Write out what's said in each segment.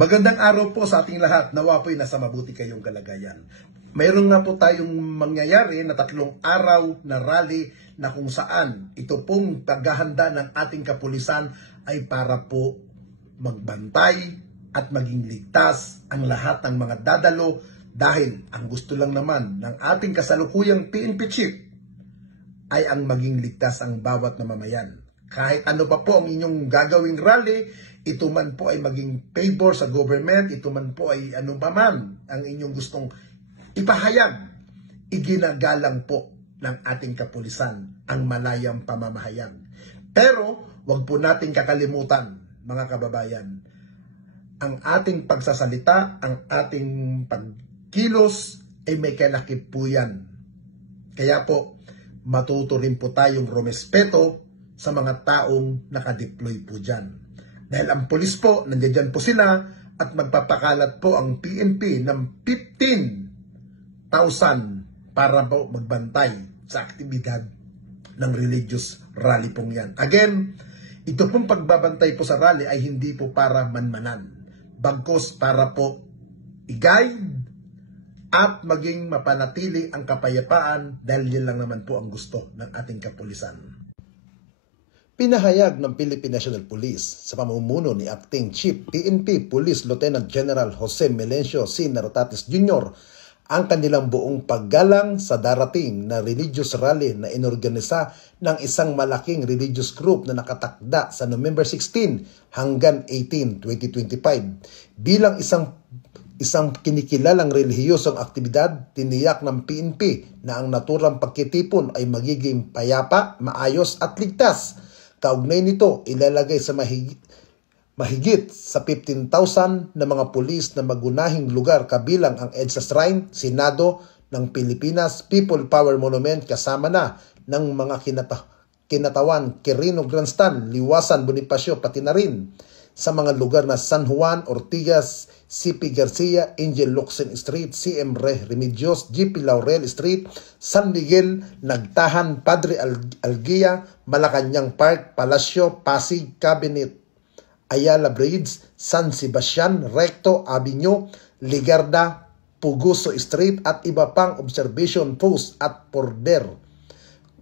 Magandang araw po sa ating lahat. Nawa po'y nasa mabuti kayong kalagayan. Mayroon nga po tayong mangyayari na 3 araw na rally na kung saan ito pong paghahanda ng ating kapulisan ay para po magbantay at maging ligtas ang lahat ng mga dadalo dahil ang gusto lang naman ng ating kasalukuyang PNP chief ay ang maging ligtas ang bawat namamayan. Kahit ano pa po ang inyong gagawing rally, ito man po ay maging favor sa government, ito man po ay ano pa man ang inyong gustong ipahayag, iginagalang po ng ating kapulisan ang malayang pamamahayag. Pero wag po nating kakalimutan, mga kababayan, ang ating pagsasalita, ang ating pagkilos ay may kalakip po yan. Kaya po, matuto rin po tayong rumespeto sa mga taong nakadeploy po dyan. Dahil ang pulis po, nandiyan po sila at magpapakalat po ang PNP ng 15,000 para po magbantay sa aktibidad ng religious rally pong yan. Again, ito pong pagbabantay po sa rally ay hindi po para manmanan. Bagkus para po i-guide at maging mapanatili ang kapayapaan dahil yan lang naman po ang gusto ng ating kapulisan. Pinahayag ng Philippine National Police sa pamumuno ni Acting Chief PNP Police Lieutenant General Jose Melencio C. Nartates Jr. ang kanilang buong paggalang sa darating na religious rally na inorganisa ng isang malaking religious group na nakatakda sa November 16 hanggang 18, 2025. Bilang isang kinikilalang relihiyosong aktibidad, tiniyak ng PNP na ang naturang pagkitipon ay magiging payapa, maayos at ligtas. Kaugnay nito, ilalagay sa mahigit sa 15,000 na mga pulis na magunahing lugar kabilang ang EDSA Shrine, Senado ng Pilipinas, People Power Monument kasama na ng mga kinatawan, Quirino Grandstand, Liwasan, Bonifacio, pati na rin sa mga lugar na San Juan, Ortigas, CP Garcia, Angel Locsin Street, CM Remedios, GP Laurel Street, San Miguel, Nagtahan, Padre Algia, Malacanang Park, Palacio, Pasig, Cabinet, Ayala Bridge, San Sebastian, Recto, Avenue, Ligarda, Puguso Street at iba pang observation post at border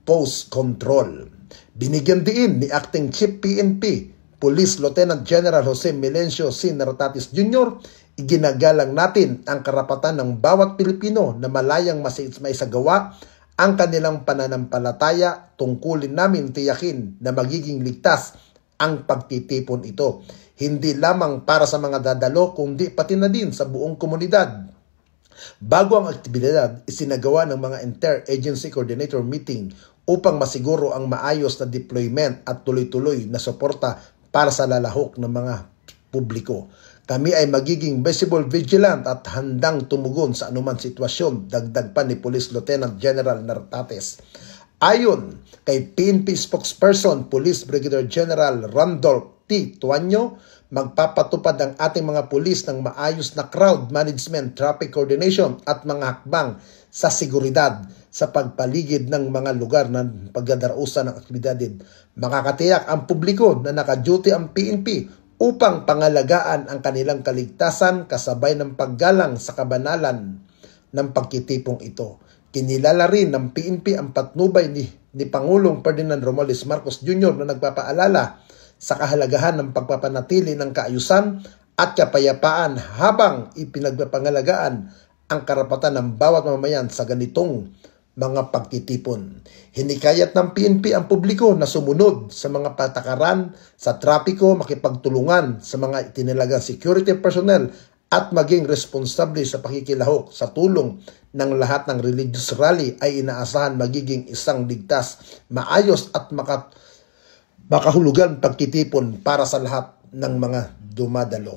post control. Binigyan din ni Acting Chief PNP Police Lieutenant General Jose Melencio C. Nartates Jr., iginagalang natin ang karapatan ng bawat Pilipino na malayang maisagawa ang kanilang pananampalataya. Tungkulin namin tiyakin na magiging ligtas ang pagtitipon ito. Hindi lamang para sa mga dadalo, kundi pati na din sa buong komunidad. Bago ang aktibidad, isinagawa ng mga Inter-Agency Coordinator Meeting upang masiguro ang maayos na deployment at tuloy-tuloy na suporta para sa lalahok ng mga publiko. Kami ay magiging visible vigilant at handang tumugon sa anuman sitwasyon, dagdag pa ni Police Lieutenant General Nartates. Ayon kay PNP spokesperson Police Brigadier General Randolph T. Tuanyo, magpapatupad ang ating mga pulis ng maayos na crowd management, traffic coordination at mga hakbang sa seguridad sa pagpaligid ng mga lugar na pagdadarausan ng aktibidad. Makakatiyak ang publiko na naka-duty ang PNP upang pangalagaan ang kanilang kaligtasan kasabay ng paggalang sa kabanalan ng pagkitipong ito. Kinilala rin ng PNP ang patnubay ni Pangulong Ferdinand Romualdez Marcos Jr. na nagpapaalala sa kahalagahan ng pagpapanatili ng kaayusan at kapayapaan habang ipinagpapangalagaan ang karapatan ng bawat mamamayan sa ganitong mga pagtitipon. Hinikayat ng PNP ang publiko na sumunod sa mga patakaran sa trapiko, makipagtulungan sa mga itinalagang security personnel at maging responsable sa pakikilahok. Sa tulong ng lahat ng religious rally ay inaasahan magiging isang ligtas, maayos at makahulugan pagtitipon para sa lahat ng mga dumadalo.